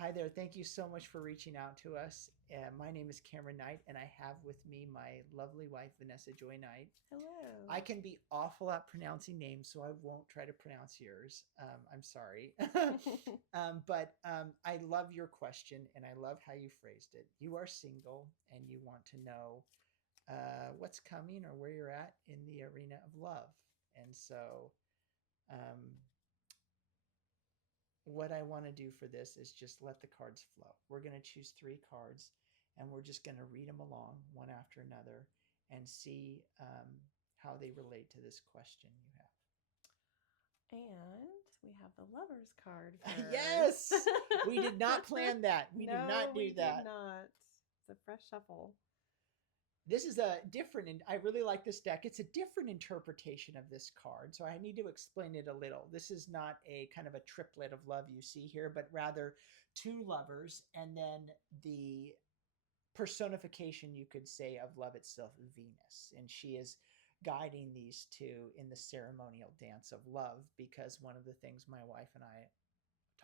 Hi there. Thank you so much for reaching out to us. My name is Cameron Knight, and I have with me my lovely wife, Vanessa Joy Knight. Hello. I can be awful at pronouncing names, so I won't try to pronounce yours. I'm sorry. But I love your question, and I love how you phrased it. You are single, and you want to know what's coming or where you're at in the arena of love. And so, um, what I want to do for this is just let the cards flow. We're going to choose three cards and we're just going to read them along one after another and see how they relate to this question you And we have the lover's card have. first. Yes! We did not plan that. We did No, not do we did that. not. It's a fresh shuffle. This is a different, and I really like this deck. It's a different interpretation of this card. So I need to explain it a little. This is not a kind of a triplet of love you see here, but rather two lovers and then the personification, you could say, of love itself, Venus. And she is guiding these two in the ceremonial dance of love, because one of the things my wife and I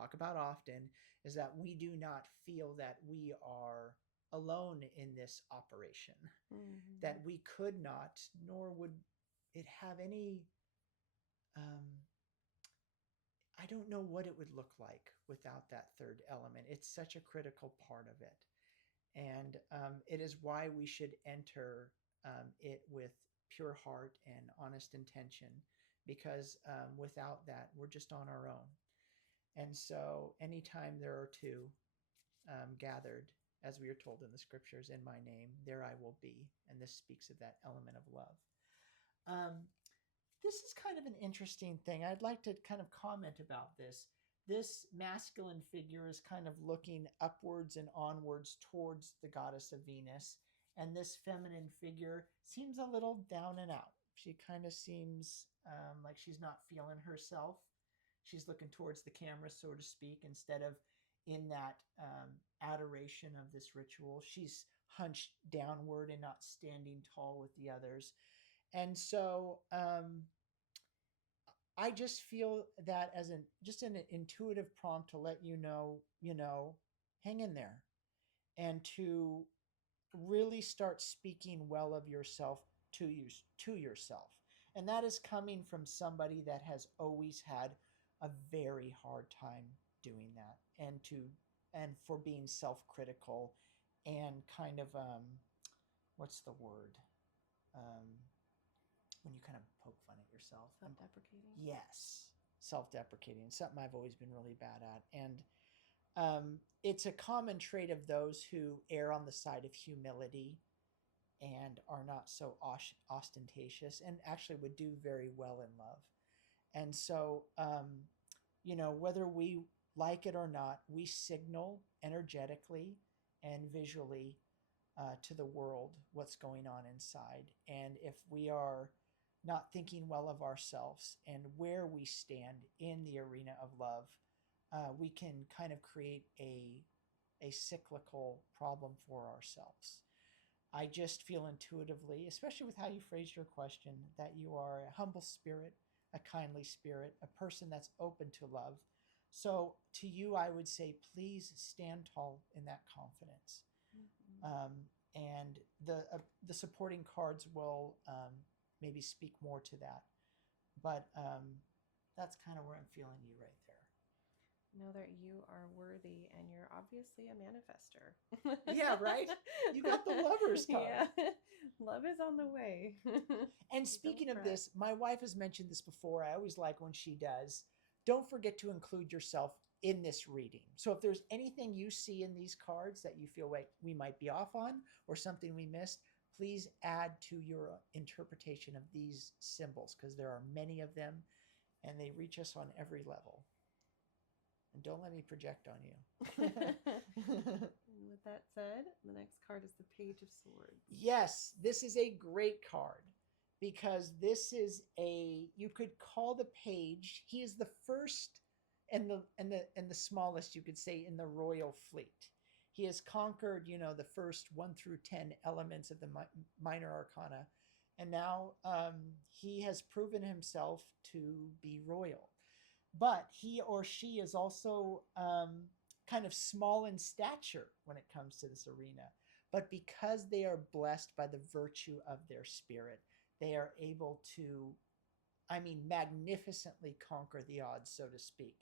talk about often is that we do not feel that we are alone in this operation, Mm-hmm. that we could not, nor would it have any. I don't know what it would look like without that third element. It's such a critical part of it. And it is why we should enter it with pure heart and honest intention, because without that, we're just on our own. And so, anytime there are two gathered, as we are told in the scriptures, in my name, there I will be. And this speaks of that element of love. Um, this is kind of an interesting thing. I'd like to kind of comment about this. This masculine figure is kind of looking upwards and onwards towards the goddess of Venus. And this feminine figure seems a little down and out. She kind of seems like she's not feeling herself. She's looking towards the camera, so to speak, instead of in that adoration of this ritual. She's hunched downward and not standing tall with the others. And so I just feel that as an intuitive prompt to let you know, hang in there, and to really start speaking well of yourself to you to yourself. And that is coming from somebody that has always had a very hard time doing that, and for being self-critical and kind of what's the word? Um, when you kind of poke fun at yourself. Self-deprecating. Yes, self-deprecating. Something I've always been really bad at, and it's a common trait of those who err on the side of humility and are not so ostentatious, and actually would do very well in love. And so, whether we like it or not, we signal energetically and visually to the world what's going on inside. And if we are not thinking well of ourselves and where we stand in the arena of love, we can kind of create a cyclical problem for ourselves. I just feel intuitively, especially with how you phrased your question, that you are a humble spirit, a kindly spirit, a person that's open to love. So to you, I would say, please stand tall in that confidence. Mm-hmm. Um, and the supporting cards will maybe speak more to that. But that's kind of where I'm feeling you right there. Know that you are worthy and you're obviously a manifester. Yeah, right? You got the lover's card. Yeah. Love is on the way. And Don't speaking of fret. this, my wife has mentioned this before. I always like when she does. Don't forget to include yourself in this reading. So if there's anything you see in these cards that you feel like we might be off on or something we missed, please add to your interpretation of these symbols, because there are many of them and they reach us on every level. And don't let me project on you. With that said, the next card is the Page of Swords. Yes, this is a great card, because this is you could call the page, he is the first and the smallest, you could say, in the royal fleet. He has conquered, the first 1 through 10 elements of the minor arcana, and now he has proven himself to be royal. But he or she is also kind of small in stature when it comes to this arena. But because they are blessed by the virtue of their spirit, they are able to, I mean, magnificently conquer the odds, so to speak.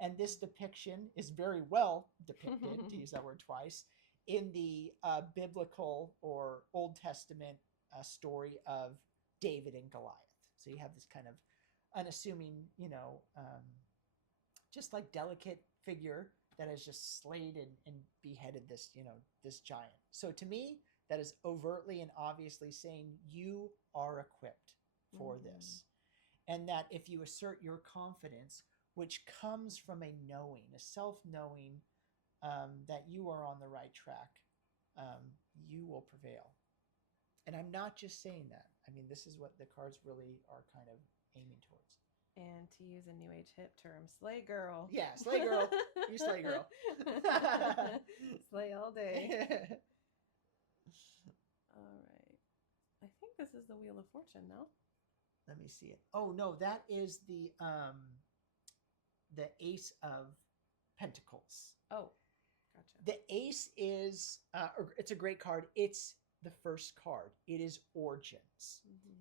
And this depiction is very well depicted, to use that word twice, in the biblical or Old Testament story of David and Goliath. So you have this kind of unassuming, just like delicate figure that has just slayed and beheaded this, this giant. So to me, that is overtly and obviously saying you are equipped for this. And that if you assert your confidence, which comes from a knowing, a self knowing that you are on the right track, you will prevail. And I'm not just saying that. I mean, this is what the cards really are kind of aiming towards. And to use a new age hip term, slay girl. Yeah, slay girl. You slay girl. Slay all day. All right. I think this is the Wheel of Fortune, no? Let me see it. Oh no, that is the Ace of Pentacles. Oh, gotcha. The Ace is it's a great card. It's the first card. It is origins.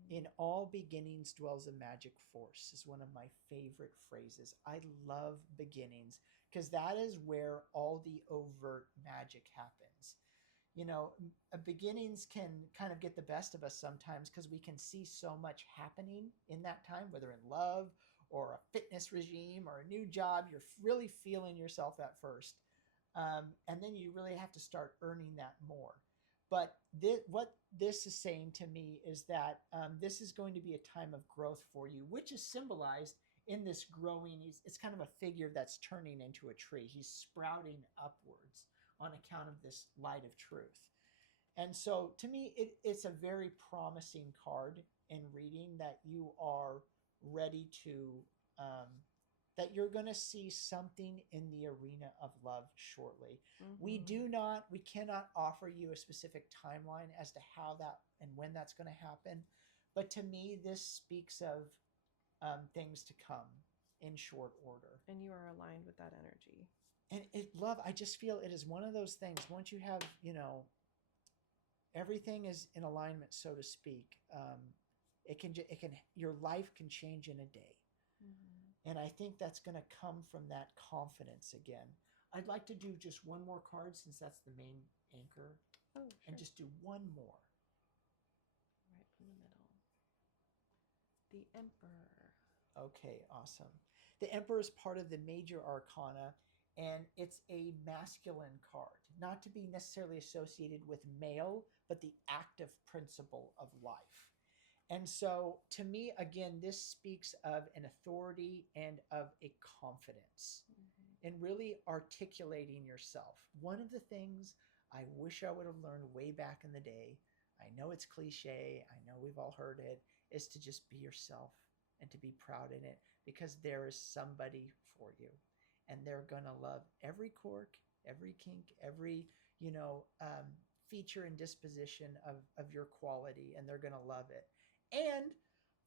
In all beginnings dwells a magic force is one of my favorite phrases. I love beginnings because that is where all the overt magic happens. Beginnings can kind of get the best of us sometimes because we can see so much happening in that time, whether in love or a fitness regime or a new job. You're really feeling yourself at first. And then you really have to start earning that more. But what this is saying to me is that this is going to be a time of growth for you, which is symbolized in this growing. It's kind of a figure that's turning into a tree. He's sprouting upwards on account of this light of truth. And so to me, it's a very promising card in reading that you are ready to, that you're going to see something in the arena of love shortly. We cannot offer you a specific timeline as to how that and when that's going to happen. But to me, this speaks of things to come in short order. And you are aligned with that energy. And love, I just feel it is one of those things. Once you have, everything is in alignment, so to speak. Your life can change in a day. And I think that's going to come from that confidence again. I'd like to do just one more card since that's the main anchor. Oh, sure. And just do one more. Right in the middle. The Emperor. Okay, awesome. The Emperor is part of the major arcana, and it's a masculine card, not to be necessarily associated with male, but the active principle of life. And so to me, again, this speaks of an authority and of a confidence in really articulating yourself. One of the things I wish I would have learned way back in the day, I know it's cliche, I know we've all heard it, is to just be yourself and to be proud in it because there is somebody for you. And they're going to love every quirk, every kink, every, feature and disposition of your quality, and they're going to love it. And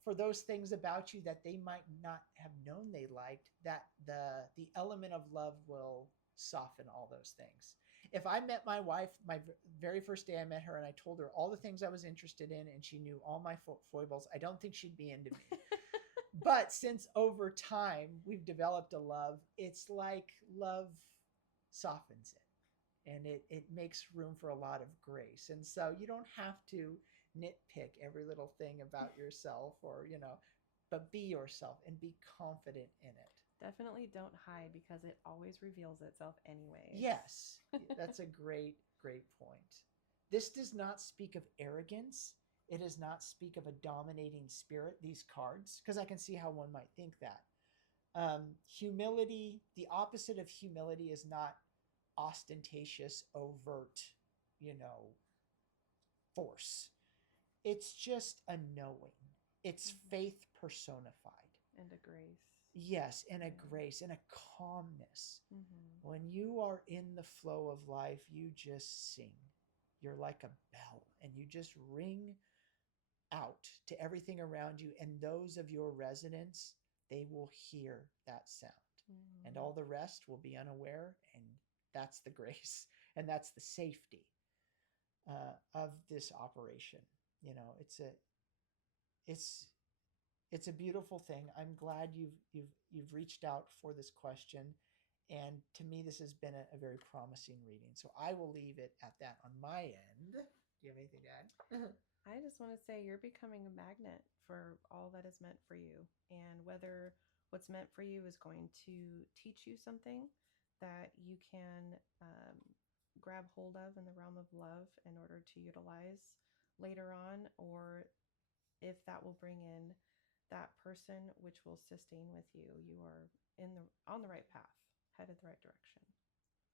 for those things about you that they might not have known they liked, that the element of love will soften all those things. If I met my wife, my very first day I met her, and I told her all the things I was interested in, and she knew all my foibles, I don't think she'd be into me. But since over time we've developed a love, it's like love softens it, and it makes room for a lot of grace. And so you don't have to nitpick every little thing about yourself or, but be yourself and be confident in it. Definitely don't hide because it always reveals itself anyway. Yes, that's a great, great point. This does not speak of arrogance. It does not speak of a dominating spirit, these cards, because I can see how one might think that. Humility, the opposite of humility is not ostentatious, overt, force. It's just a knowing. It's faith personified. And a grace. Yes, and a grace and a calmness. When you are in the flow of life, you just sing. You're like a bell, and you just ring out to everything around you. And those of your residents, they will hear that sound. And all the rest will be unaware, and That's the grace, and that's the safety of this operation. You know, it's it's a beautiful thing. I'm glad you've reached out for this question, and to me, this has been a very promising reading. So I will leave it at that on my end. Do you have anything to add? I just want to say you're becoming a magnet for all that is meant for you. And whether what's meant for you is going to teach you something that you can grab hold of in the realm of love in order to utilize later on, or if that will bring in that person which will sustain with you, you are on the right path, headed the right direction.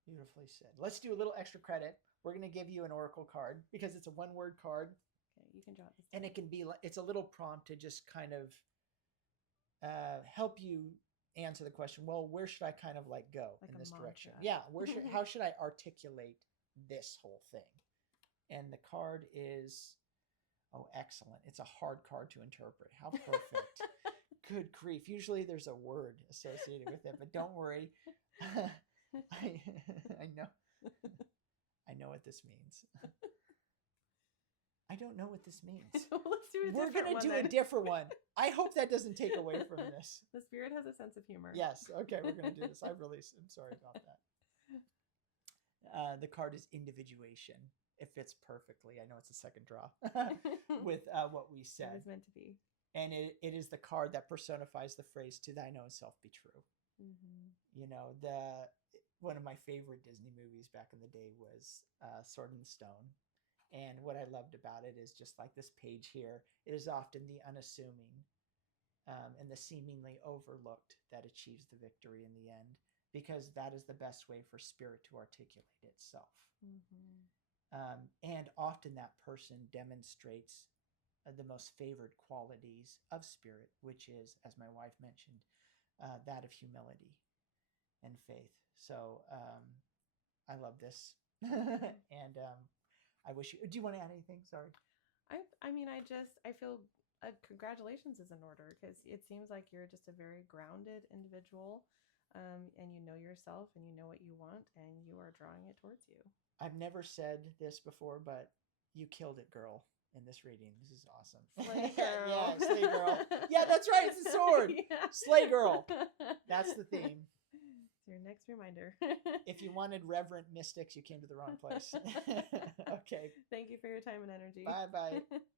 Beautifully said. Let's do a little extra credit. We're going to give you an oracle card because it's a one-word card. Okay, you can jot this and down. it can be like it's a little prompt to just kind of help you answer the question, well, where should I kind of like go Like in a this direction? mantra. Yeah, how should I articulate this whole thing? And the card is, oh, excellent. It's a hard card to interpret. How perfect. Good grief. Usually there's a word associated with it, but don't worry. I know. I know what this means. I don't know what this means. Let's do We're going to do then. a different one. I hope that doesn't take away from this. The spirit has a sense of humor. Yes. Okay, we're going to do this. I'm sorry about that. The card is individuation. It fits perfectly. I know it's a second draw with what we said. It was meant to be. And it is the card that personifies the phrase, to thine own self be true. Mm-hmm. You know, one of my favorite Disney movies back in the day was Sword in the Stone. And what I loved about it is just like this page here, it is often the unassuming and the seemingly overlooked that achieves the victory in the end, because that is the best way for spirit to articulate itself. Mm-hmm. And often that person demonstrates the most favored qualities of spirit, which is, as my wife mentioned, that of humility and faith. So I love this. And I wish you, do you want to add anything? Sorry. I mean, I feel congratulations is in order, because it seems like you're just a very grounded individual, and you know yourself and you know what you want and you are drawing it towards you. I've never said this before, but you killed it, girl, in this reading. This is awesome. Slay girl. Yeah, slay girl. Yeah, that's right. It's a sword. Yeah. Slay girl. That's the theme. It's your next reminder. If you wanted reverent mystics, you came to the wrong place. Okay. Thank you for your time and energy. Bye-bye.